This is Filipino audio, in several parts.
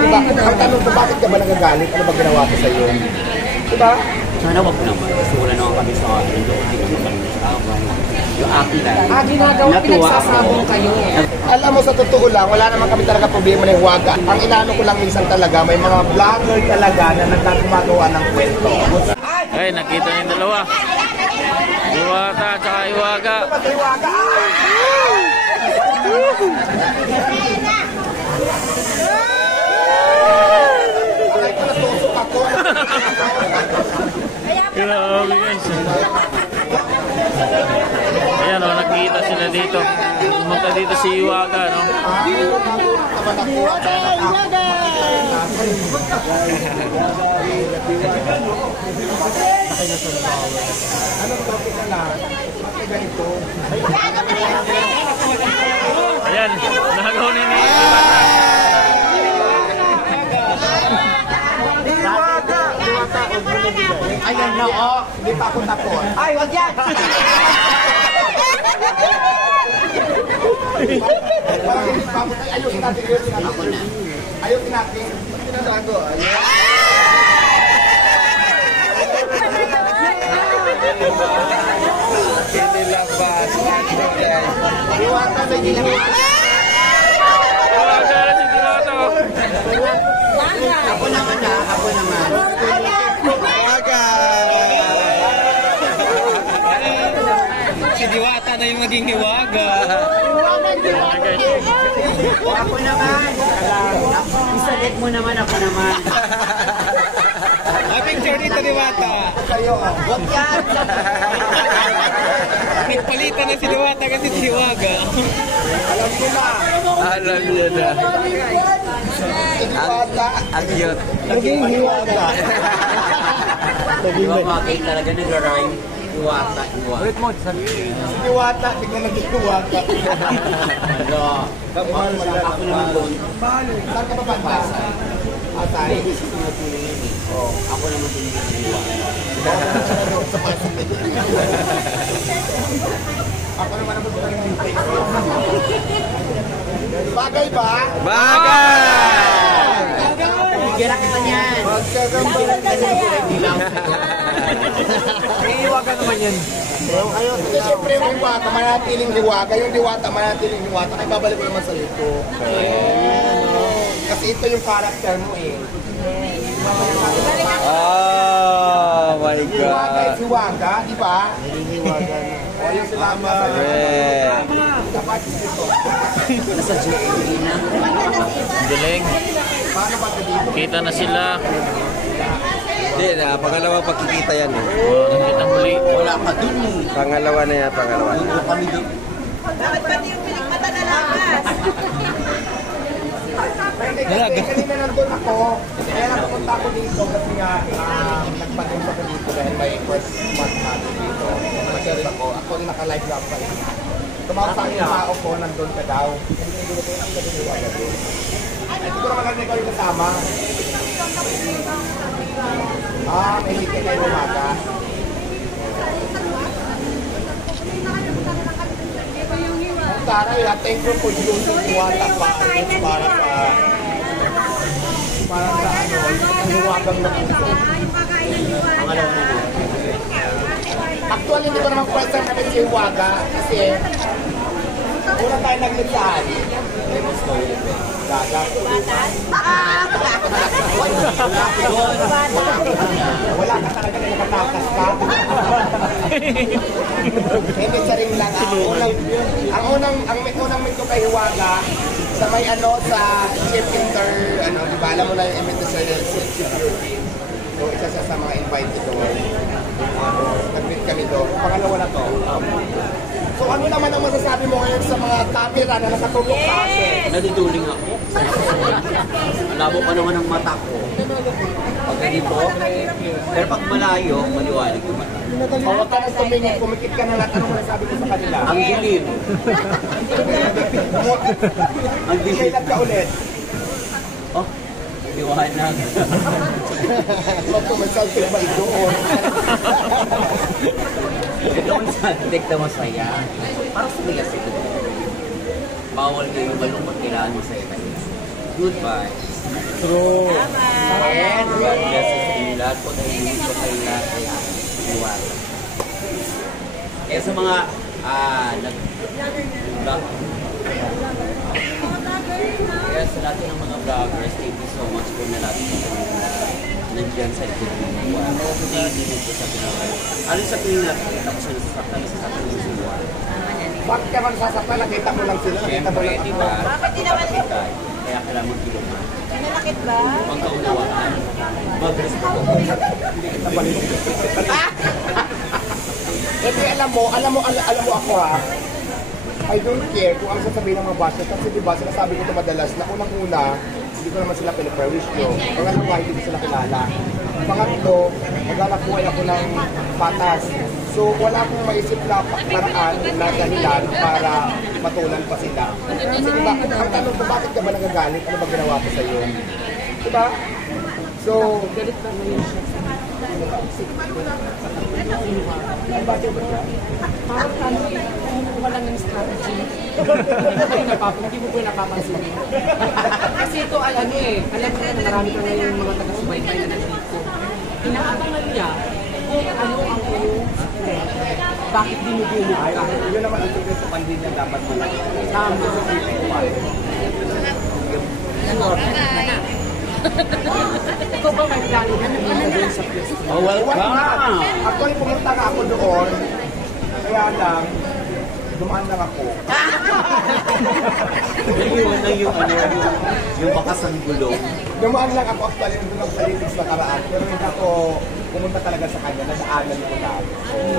diba, ang tanong ko, bakit ka ba nagagalit? Ano ba ginawa ko sa'yo? Diba? Sana wag naman. Kasi wala naman kami sa akin. Yung akin lang. Ginagawa, pinagsasabong kayo. Alam mo, sa totoo lang, wala naman kami talaga problema ng Hiwaga. Ang inaano ko lang minsan talaga, may mga vlogger talaga na nagkagumagawa ng kwento. Ay, nakita niyo yung dalawa. Diwata at saka Hiwaga. Hiwaga! Alay ko, natusok ako. Grabe guys. Ayan o, nakita sila dito. Pumunta dito si Hiwaga, no? Ayan, nagaw ni Hiwaga. Ayan na, oh. Hindi pa ako tapos. Ay, wag yan! Ayusin natin. Ayusin natin. Pinagago. Kinilabas. Iwata na ginagawa. Hiwaga na si Diwata. Ako naman ha. Ako naman. Si Diwata na yung naging Hiwaga. Ako naman. Isalit mo naman, ako naman. Picture dito, Diwata. Kayo. Huwag yan. Nagpalitan na si Diwata kasi si Hiwaga. Alam ko na. Alam niya na. Hiwaga. Ang cute. Naging hiwaga. Di ba mga kayo talaga nag-rhyme? Hiwata, Hiwaga. Ulit mo, sabihin. Si Hiwata, tignan naging hiwaga. Ano? Ako naman doon. Saan ka pa banda? Atay. Oh, ako naman doon yung Hiwaga. Ako naman ang gusto ng music. Bagay ba? Bagay! Bigyan na kita niyan. Magkagambaran ka na Hiwaga naman yan. Kasi siyempre yung hiwata, manatiling hiwaga. Yung diwata, manatiling hiwata. Ay, babalik ko naman sa ito. Kasi ito yung character mo eh. Oh my Hiwaga is God. hiwaga, di ba? Hiwaga na. O, yung sinabi na sa'yo. Dapat dito. Nasa GMA na. Galing. Paano ba ito dito? Kita na sila. Hindi na, pangalawa pagkikita yan eh. Kita muli. Wala ka dun eh. Pangalawa na yan, pangalawa. Doon kami doon. Bakit pati yung pilikmata na lakas? Kasi kanina nandun ako. Kaya napunta ako dito kasi nga nagpatins ako dito dahil may first month natin dito. Nag-share ako. Ako rin naka-live lang pa rin. Tumawag sa akin yung tao ko, nandun ka daw. Kasi siguro ko ang gabi yung agad doon. Ay, siguro magaling ikaw yung kasama. May higit kayo umaga. Taray, thank you for using Hiwata pa. Para sa ano, hiwagang na puso. Actually, hindi ko naman question namin si Hiwaga kasi una tayo naglisahan. Gaga. Wala ka talaga na nakatakas ka. Hindi sa ring lang. Ang unang meet ko kay Hiwaga sa may ano sa Chief Inter, ano, di ba alam mo na yung emit sa Chief European. So, isa siya sa mga invited doon. Nag-meet kami doon. Pangalawa na to. So ano naman ang masasabi mo ngayon sa mga camera na nakatulog sa akin? Nadiduling ako. Malabo pa naman ang mata ko. Pag ganito, pero pag malayo, maliwanag yung mata. Huwag ka nang tumingin, kumikit ka na lahat. Ano masasabi mo sa kanila? Ang dilim. Ang dilim. Kailan ka ulit? Oh, liwanag. Huwag ko mag-selfie ba doon? Ito ang santik na masaya. Parang sumaya sila. Bawal kayo malungkot, kailangan masaya tayo. Goodbye. True. And God bless us in lahat po tayo dito kay lahat ay iwala. Kaya sa mga nag-vlog, kaya sa lahat ng mga vloggers, thank you so much po na lahat nandiyan sa ikot ng iwala. Hindi mo po sa pinawala. Ano sa tuwing natin, tapos na nasasaktan ng sinuwa. Bakit ka man sasaktan? Nakita mo lang sila. Nakita mo Siyempre, lang di ako. ba? Bakit di naman Nakita, kaya kailangan magtulungan. Nanakit ba? Magkaunawaan, mag-respeto. Hindi kita balik. Kasi alam mo ako ha. I don't care kung ano sasabihin ng mga bashers. Kasi diba, sinasabi ko ito madalas na unang-una, hindi ko naman sila pinapawisyo. Pangalawa, hindi ko sila kilala. Pangatlo, maghanap buhay ako ng patas. So, wala akong maisip na paraan na dahilan para matulan pa sila. Kasi diba, ang tanong ko, bakit ka ba nagagalit? Ano ba ginawa ko sa'yo? Diba? So, galit ba ngayon siya? Ay, bakit ba siya? Parang wala ng strategy. Hindi mo po napapansin. Kasi ito ay ano eh, alam mo na marami ka ngayon mga taga-subaybay na nandito. Inaabangan niya kung ano ang iyong bakit dinudulog ka. Yun naman ang secret sa pandilya dapat malaki. Tama. Ikaw ba may plano na doon sa pwesto? Oh, welcome! Actually, pumunta na ako doon. Kaya lang, dumaan lang ako. Naiiwan lang yung bakas ng gulong. Dumaan lang ako actually nung doon sa politics na karaan. Pero hindi ako pumunta talaga sa kanya. Nadaanan ko lang.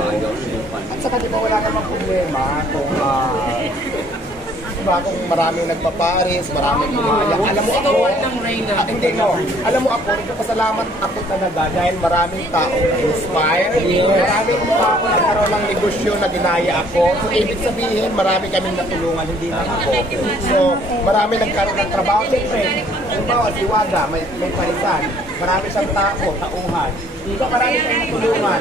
Ayaw yung pan. At saka di ba wala namang problema kung diba, kung maraming nagpaparis, maraming ginagawa. Alam mo ako, hindi no. Alam mo ako, nagpapasalamat ako talaga dahil maraming taong na-inspire. Maraming tao nagkaroon ng negosyo na ginaya ako. So, ibig sabihin, marami kaming natulungan, hindi na ako. So, marami nagkaroon ng trabaho. Siyempre, halimbawa, si Waga, may parisan. Marami siyang tao, tauhan. So, marami kayong natulungan.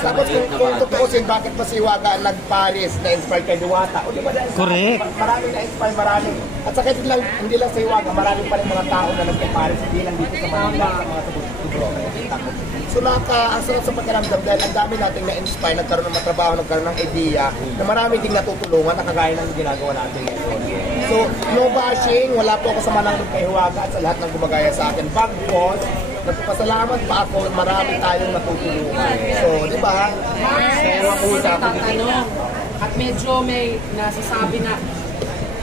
Tapos kung tutuusin, bakit ba si Waga nag-Paris na-inspire kay Diwata? O di ba dahil Correct. Maraming na-inspire, maraming. At saka hindi lang si Waga, marami pa rin mga tao na nag-Paris, hindi lang dito sa Manila, sa mga tubro na nakita ko. So ang sarap sa pakiramdam dahil ang dami nating na-inspire, nagkaroon ng matrabaho, nagkaroon ng idea, na marami ding natutulungan na kagaya ng ginagawa natin ngayon. So, no bashing, wala po ako sa mananong kay Waga at sa lahat ng gumagaya sa akin. Bagpos, nagpapasalamat pa ako, marami tayong natutulungan. So, di ba? Pero ako tatanong, at medyo may nasasabi na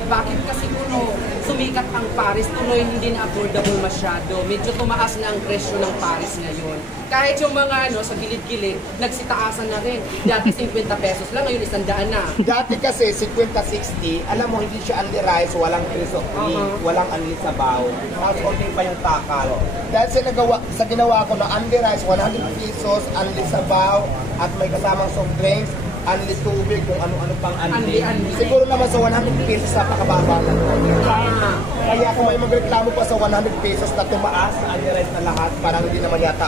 bakit kasi kuno sumikat ang Paris, tuloy hindi na affordable masyado. Medyo tumaas na ang presyo ng Paris ngayon. Kahit yung mga sa gilid-gilid, nagsitaasan na rin. Dati 50 pesos lang, ngayon 100 na. Dati kasi 50-60, alam mo hindi siya only rice, walang piso free, walang only sabaw. Tapos only pa yung takal. Dahil sa ginawa ko na only rice, 100 pesos, only sabaw, at may kasamang soft drinks, only tubig, kung ano-ano pang only. Siguro naman sa 100 pesos sa pakababa na doon. Kaya kung may magreklamo pa sa 100 pesos na tumaas, only rice na lahat, parang hindi naman yata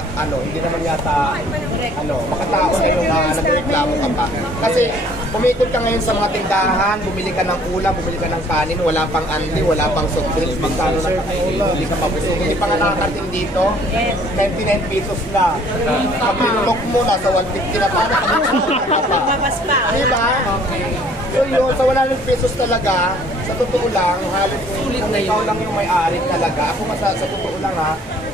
makatao na yung nagreklamo ka pa. Kasi pumikot ka ngayon sa mga tindahan, bumili ka ng ulam, bumili ka ng kanin, wala pang only, wala pang soft drinks, magkano na kakainin, hindi ka pabusog. Hindi pa nga nakakarating dito, 99 pesos na. Pag pinulok mo, nasa 150 na pa, Babas pa. diba? So yun, sa 100 pesos talaga, sa totoo lang, halos kung ikaw lang yung may-ari talaga, ako sa totoo lang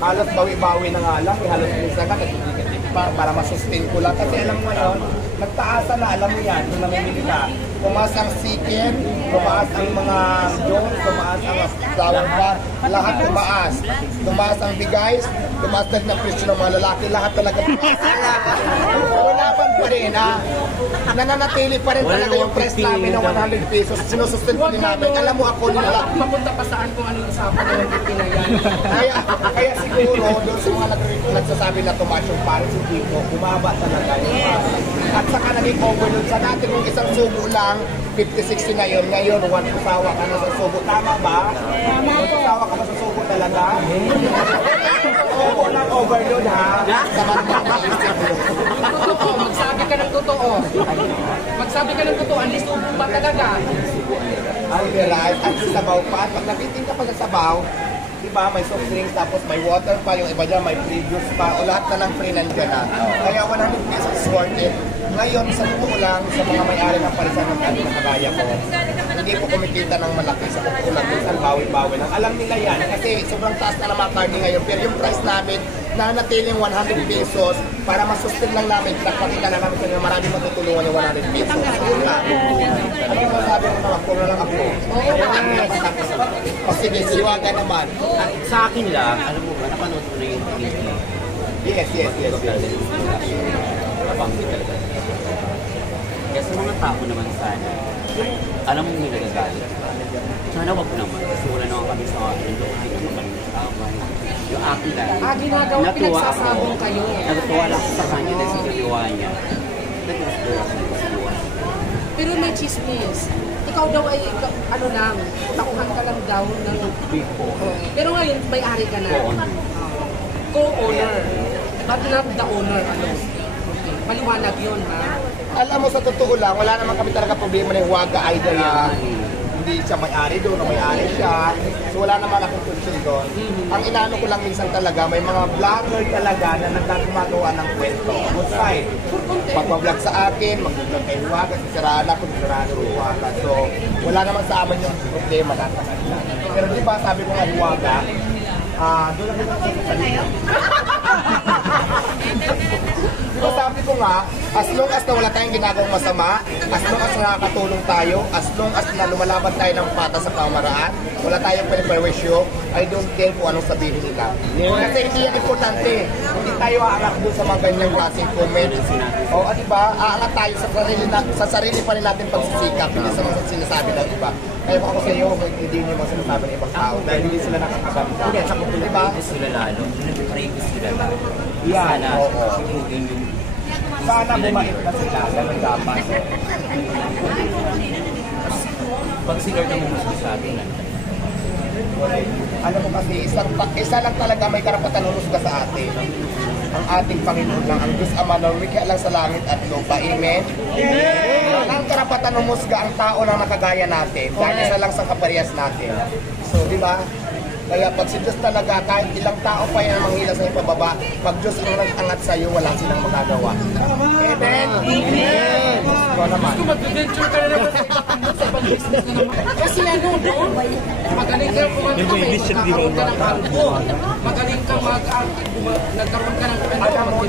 halos bawi-bawi na nga lang, halos minsan ka, nagkikit para masustain ko lang. Kasi alam mo ngayon, nagtaasa na, alam mo yan, kung namimili ka. Tumaas ang chicken, tumaas ang mga jones, tumaas ang flower pot, lahat tumaas. Tumaas ang bigays, tumaas na ng presyo ng mga lalaki, lahat talaga tumaas. Wala pa rin nananatili pa rin talaga yung price namin ng 100 pesos. Sinusustain pa rin namin. Alam mo ako nila. Mapunta pa saan kung anong usapan ng pinayan. Kaya siguro, doon sa mga nagsasabi na tumaas yung Paris, hindi ko, bumaba talaga yung Paris. At saka naging overload sa natin kung isang subo lang, 50-60 na yun. Ngayon, 1 usawa ka na sa subo. Tama ba? 1 usawa ka ba sa subo talaga? Subo lang overload sa mga Totoo, magsabi ka ng totoo. Magsabi ka ng totoo, ang listo ba talaga? ang rice at sa sabaw pa. Pag nabitin ka pa sa sabaw, di ba, may soft drinks, tapos may water pa, yung iba dyan, may free juice pa, o lahat na ng free nandiyan na. Kaya 100 pesos is worth it. Ngayon, sa totoo lang, sa mga may-ari ng parisan ng kami na kagaya ko, hindi po kumikita ng malaki sa totoo lang, minsan bawi-bawi lang. Alam nila yan, kasi sobrang taas na naman carne ngayon, pero yung price namin, nanatiling 100 pesos para masustain lang namin, pinagpakita na namin kanina maraming matutulungan yung 100 pesos. Yun lang. Ano yung masabi mo naman, kung na lang ako. O sige, siwaga naman. Sa akin lang, alam mo ba, napanood ko na yung TV. Yes. Napangit talaga. Kaya sa mga tao naman sana, alam mo may nagagalit. Sana wag naman, kasi wala naman kami sa akin. Hindi naman kami sa away. Yung akin lang. Ginagawa, pinagsasabong kayo. Natuwa lang ako sa kanya dahil sa ginawa niya. Nagkakasagawa sa ginawa. Pero may chismis. Ikaw daw ay, ano lang, takuhan ka lang daw ng... Pero ngayon, may-ari ka na. Co-owner. But not the owner, ano. Okay. Maliwanag yun, ha? Alam mo, sa totoo lang, wala naman kami talaga problema ng Huwaga either na hindi siya may-ari doon o may-ari siya. So wala naman akong concern doon. Ang inaano ko lang minsan talaga, may mga vlogger talaga na nagkagumagawa ng kwento. Good side. Pagpa-vlog sa akin, mag-vlog kay Huwaga, sisiraan ako, sisiraan ni Huwaga. So wala naman sa amin yung problema natin. Pero di ba sabi ko nga Huwaga, doon lang ito sa salita. Diba sabi ko nga, as long as na wala tayong ginagawang masama, as long as nakakatulong tayo, as long as na lumalaban tayo ng pata sa pamaraan, wala tayong piniperwisyo, I don't care kung anong sabihin nila. Kasi hindi yan importante. Hindi tayo aangat doon sa mga ganyang klaseng comment. O, diba, aangat tayo sa sarili pa rin natin pagsisikap, hindi sa mga sinasabi ng iba. Kaya ako sa iyo, hindi nyo mga sinasabi ng ibang tao dahil hindi sila nakakaganda. Hindi, sa kung diba? sila lalo, nag-praise sila lalo. Yan, Sana, oo. yun yung Sana bumait na sila, ganun dapat. pag sila namumusli sa atin, Ano mo kasi, isa lang talaga may karapatan humusga sa atin. Ang ating Panginoon lang, ang Diyos Ama na lumikha lang sa langit at lupa. Amen? Amen! Ang karapatan humusga ang tao na nakagaya natin, dahil isa lang sa kaparehas natin. So, di ba? Kaya pag si Diyos talaga, kahit ilang tao pa yan manghila sa ipababa, pag Diyos ang nag-angat sa iyo, wala silang magagawa. Amen? Amen! Ikaw naman. Kung mag-venture ka na naman sa ibang business na naman. Kasi ano, no? Magaling ka kumanta, may magkakaroon ka ng albo. Magaling ka nagkaroon ka ng Alam mo,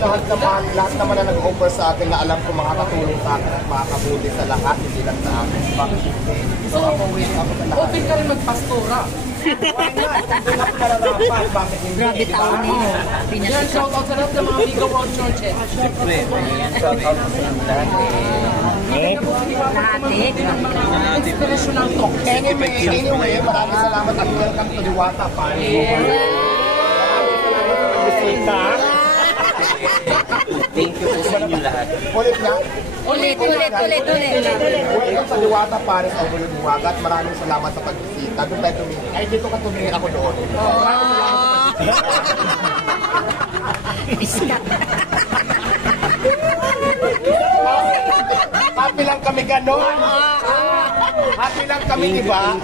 lahat naman na nag-offer sa akin na alam ko makakatulong sa akin at makakabuti sa lahat, hindi lang sa akin. Bakit hindi? So, ako willing ako sa lahat. open ka rin magpastora. Bakit hindi? Grabe tao na yun. Yan, shout out sa lahat ng mga Miga World Churches. siyempre, shout out sa lahat Inspirational talk. Anyway, maraming salamat at welcome to Diwata Party. Thank you po sa inyo lahat. Ulit na. Ulit. Welcome sa Diwata Paris o Bulong Huwaga at maraming salamat sa pagbisita. Doon tayo tumingin. Ay, dito ka tumingin ako doon. Maraming salamat sa pagbisita. Happy lang kami gano'n. Happy lang kami, di ba?